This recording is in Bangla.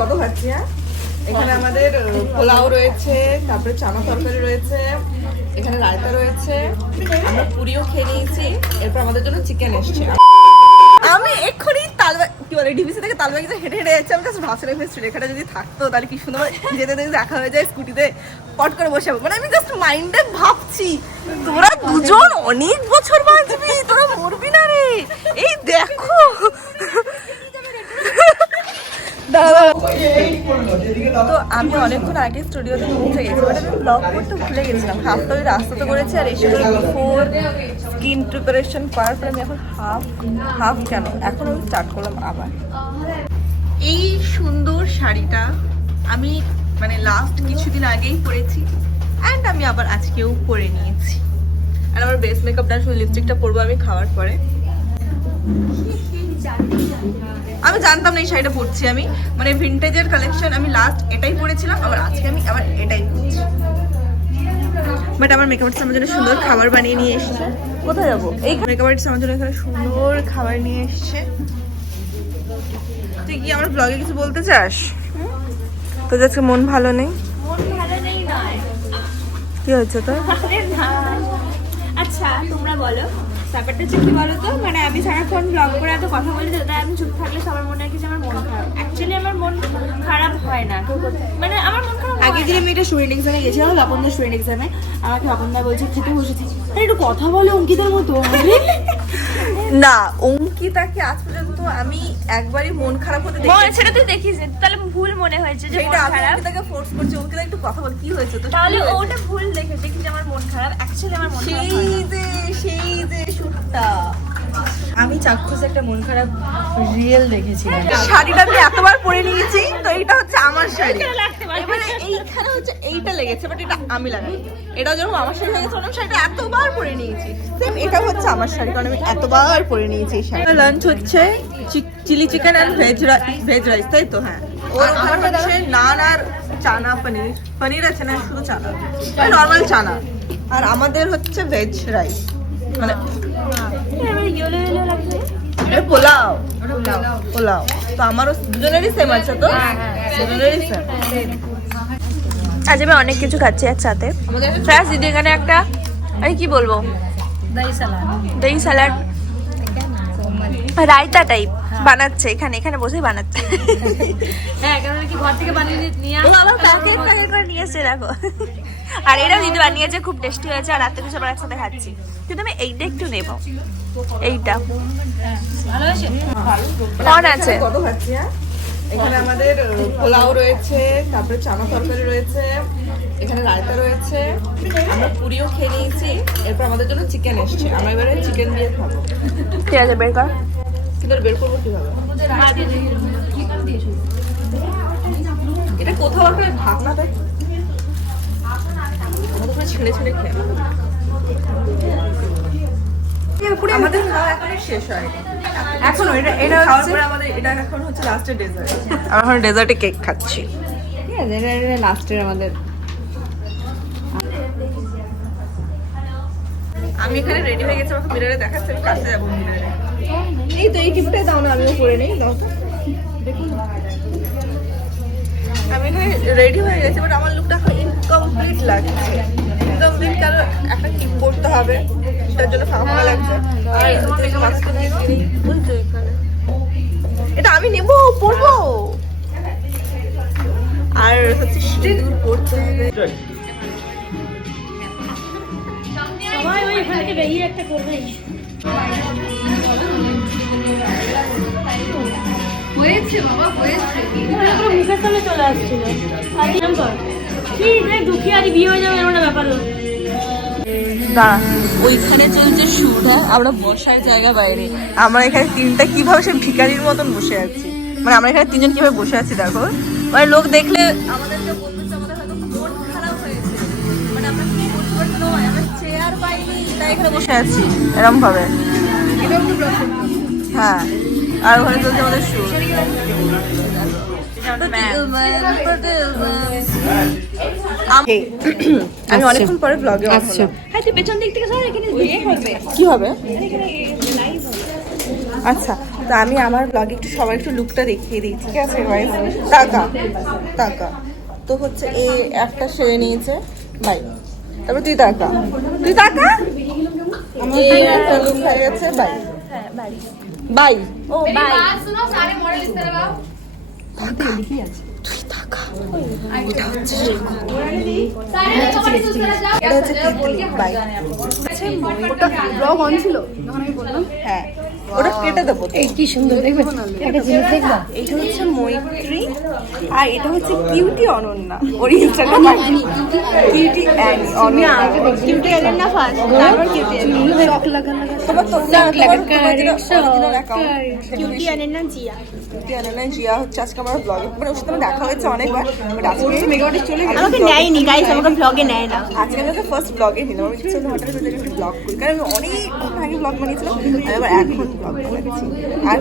কত খাচ্ছি। হ্যাঁ, এখানে আমাদের পোলাও রয়েছে, তারপরে চানা তরকারি রয়েছে, এখানে রায়তা রয়েছে, আমরা পুরিও খেয়ে নিয়েছি। এরপর আমাদের জন্য চিকেন এসছে। আমি এক্ষুনি কি বলে ডিবিসি থেকে তালবাগিতে হেঁটে হেঁটে যাচ্ছি। আমার কাছে ভাবছিলাম রেখাটা যদি থাকতো তাহলে কি সুন্দর যেতে যেতে দেখা হয়ে যায়, স্কুটিতে পট করে বসে যাবো। মানে আমি জাস্ট মাইন্ডে ভাবছি তোরা দুজন অনেক বছর বাঁচবি, তোরা মরবি না রে। এই দেখো তো আমি অনেকক্ষণ আগে স্টুডিওতে পৌঁছে গেছি, বাট আমি ব্লগ করতে ভুলে গেছিলাম। হাফটা ওই রাস্তাতে করেছি, আর এসে বিফোর স্কিন প্রিপারেশন করার পরে আমি এখন হাফ কেন এখন আমি স্টার্ট করলাম আবার। এই সুন্দর শাড়িটা আমি মানে লাস্ট কিছুদিন আগেই পরেছি, অ্যান্ড আমি আবার আজকেও পরে নিয়েছি। আর আমার বেস মেকআপটা শুধু লিপস্টিকটা পরবো আমি খাওয়ার পরে। আমি জানতাম না এই শাড়িটা পরছি আমি, মানে ভিন্টেজের কালেকশন আমি লাস্ট এটাই পরেছিলাম, আবার আজকে আমি আবার এটাই পরছি। বাট আমার মেকআপ আর্টিস্ট আমার জন্য সুন্দর খাবার বানিয়ে নিয়ে এসেছে। কোথায় যাবো? এই মেকআপ আর্টিস্ট আমার জন্য এখানে সুন্দর খাবার নিয়ে এসেছে। তুই কি আমার ব্লগে কিছু বলতে চাস? তোর আজকে মন ভালো নেই? কি হয়েছে তোর? আচ্ছা তোমরা বলো, ব্যাপারটা হচ্ছে কি বলো তো, মানে আমি সারাক্ষণ ব্লগ করে এত কথা বলি, তো তাই আমি চুপ থাকলে সবার মনে হয় কি যে আমার মন খারাপ। অ্যাকচুয়ালি আমার মন খারাপ হয় না, মানে আমার মন খারাপ আগে যে আমি এটা স্টুডেন্ট এক্সামে গেছিলাম, লাপনদার স্টুডেন্ট এক্সামে, আমাকে লাপনদা বলছে খেতে বসেছি, একটু কথা বলে অঙ্কিতার মতো। না, অঙ্কিতাকে আজ পর্যন্ত আমি একবারই মন খারাপ হতে দেখি। সেটা তুই দেখিস, তাহলে ভুল মনে হয়েছে যে মন খারাপ। অঙ্কিতাকে ফোর্স করছে, অঙ্কিতা একটু কথা বল, কি হয়েছে তো? তাহলে ওটা ভুল দেখেছে কি যে আমার মন খারাপ। অ্যাকচুয়ালি আমার মন খারাপ হয় না। সেই যে শুটটা আমি চাক্ষুষ একটা মন খারাপ রিয়েল দেখেছিলাম। শাড়িটা আমি এতবার পরে নিয়েছি, তো এটা হচ্ছে আমার শাড়ি। এবারে এইখানে হচ্ছে এইটা লেগেছে, বাট এটা আমি লাগাই। এটাও যেরকম আমার শাড়ি হয়ে গেছে, আমি শাড়িটা এতবার পরে নিয়েছি। সেম এটা হচ্ছে আমার শাড়ি, কারণ আমি এতবার পরে নিয়েছি এই শাড়ি। লাঞ্চ হচ্ছে chilli chicken and veg rice, তাই তো? হ্যাঁ, আমার হচ্ছে নান আর চানা পনির আছে না, শুধু চানা, নর্মাল চানা। আর আমাদের হচ্ছে ভেজ রাইস, মানে পোলাও। তো আমারও দুজনেরই সেম আছে তো? দুজনেরই সেম। আজ আমি অনেক কিছু খাচ্ছি একসাথে। ফ্রাস দিদি এখানে একটা আমি কি বলবো, দই স্যালাড রায়তা টাইপ বানাচ্ছে, এখানে বসেই বানাচ্ছে। হ্যাঁ, কারণ কি ঘর থেকে বানিয়ে নিয়ে প্যাকেট করে নিয়ে এসছে দেখো। আর এটাও দিদি বানিয়েছে, খুব টেস্টি হয়েছে। আর রাত্রে সবার একসাথে খাচ্ছি, কিন্তু আমি এইটা একটু নেবো, এইটা ভালো হয়েছে। কন আছে। কত খাচ্ছি। হ্যাঁ, এখানে আমাদের পোলাও রয়েছে, তারপরে চানা তরকারি রয়েছে, এখানে রায়তা রয়েছে, আমরা পুরিও খেয়ে নিয়েছি। এরপর আমাদের জন্য চিকেন এসছে, আমরা এবারে চিকেন দিয়ে খাবো। ঠিক আছে, বের কর। কিন্তু বের করবো কিভাবে? এটা কোথাও একটা ঢাকনা দেয়, আমাদের করে ছেড়ে ছেড়ে খেয়ে। আমাদের খাওয়া এখন শেষ হয় এখন, এটা খাওয়ার পরে আমাদের এটা এখন হচ্ছে লাস্টের ডেজার্ট। আমরা এখন ডেজার্টে কেক খাচ্ছি। ঠিক আছে, এটা লাস্টের আমাদের। আমি এখানে রেডি হয়ে গেছি, আমাকে মিররে দেখাচ্ছে, আমি কাছে যাবো মিররে। এই তো এই টিপটাই দাও না, আমিও করে নেই। দাও তো দেখুন, আমি এখানে রেডি হয়ে গেছি, বাট আমার লুকটা এখন ইনকমপ্লিট লাগছে। ইনকমপ্লিট কারণ একটা টিপ করতে হবে, সেটার জন্য ফাঁকা লাগছে। আর এটা আমি নেবো, পরবো, আর হচ্ছে সিঁদুর পরতে হবে। সবাই ওই এখান থেকে বেরিয়ে একটা করবে। হয়েছে বাবা, হয়েছে। মুখের সামনে চলে আসছিল। কি দেখ দুঃখী আর বিয়ে হয়ে যাবে এমন একটা ব্যাপার। দাঁড়া, ওইখানে চলছে শুট। হ্যাঁ, আমরা বসার জায়গা বাইরে, আমরা এখানে তিনটা কিভাবে সে ভিখারির মতন বসে আছি। মানে আমরা এখানে তিনজন কিভাবে বসে আছি দেখো, মানে লোক দেখলে আমাদেরকে বলতেছে আমাদের হয়তো মন খারাপ হয়েছে, মানে আমরা কি করতে পারছি না, আমরা চেয়ার পাইনি তাই এখানে বসে আছি এরকম ভাবে। হ্যাঁ, আর ওখানে চলছে আমাদের শুট। আমি অনেকক্ষণ পরে ব্লগে আসছি। হ্যাঁ, তুই পেছন দিক থেকে সর, এখানে দেখে হবে। কি হবে? আচ্ছা, তো আমি আমার ব্লগে একটু সবার একটু লুকটা দেখিয়ে দিই, ঠিক আছে guys? টাকা টাকা তো হচ্ছে এই একটা সেরে নিয়েছে বাই, তারপর তুই টাকা এই একটা লুক হয়ে গেছে বাই বাই ও বাই बात सुनो सारे मॉडल इस तरह आओ सारे कपड़े उस तरह जाओ এটা হচ্ছে তিতলি বাই। ব্লগ অন ছিল যখন আমি বললাম হ্যাঁ ওটা কেটে দেবো তো। কি সুন্দর দেখবে একটা জিনিস দেখবা এটা হচ্ছে মৈত্রী আর এটা হচ্ছে কিউটি অনন্যা, ওর Instagram cutie Ananya, cutie Ananya first, তারপর কিউটি তোমার তো original account cutie Ananya Jiya. Cutie Ananya Jiya হচ্ছে আজকে আমার ব্লগে, মানে ওর সাথে আমার দেখা হয়েছে অনেকবার, বাট আজকে মেগাওয়াটে চলে গেছে। আমাকে নেয়নি গাইস, আমাকে ব্লগে নেয় না। আজকে আমি ওকে ফার্স্ট ব্লগে নিলাম, আমি কিছু হঠাৎ করে একটু ব্লগ করি, কারণ আমি অনেকক্ষণ আগে ব্লগ বানিয়েছিলাম, আমি আবার এখন ব্লগ বানাচ্ছি। আর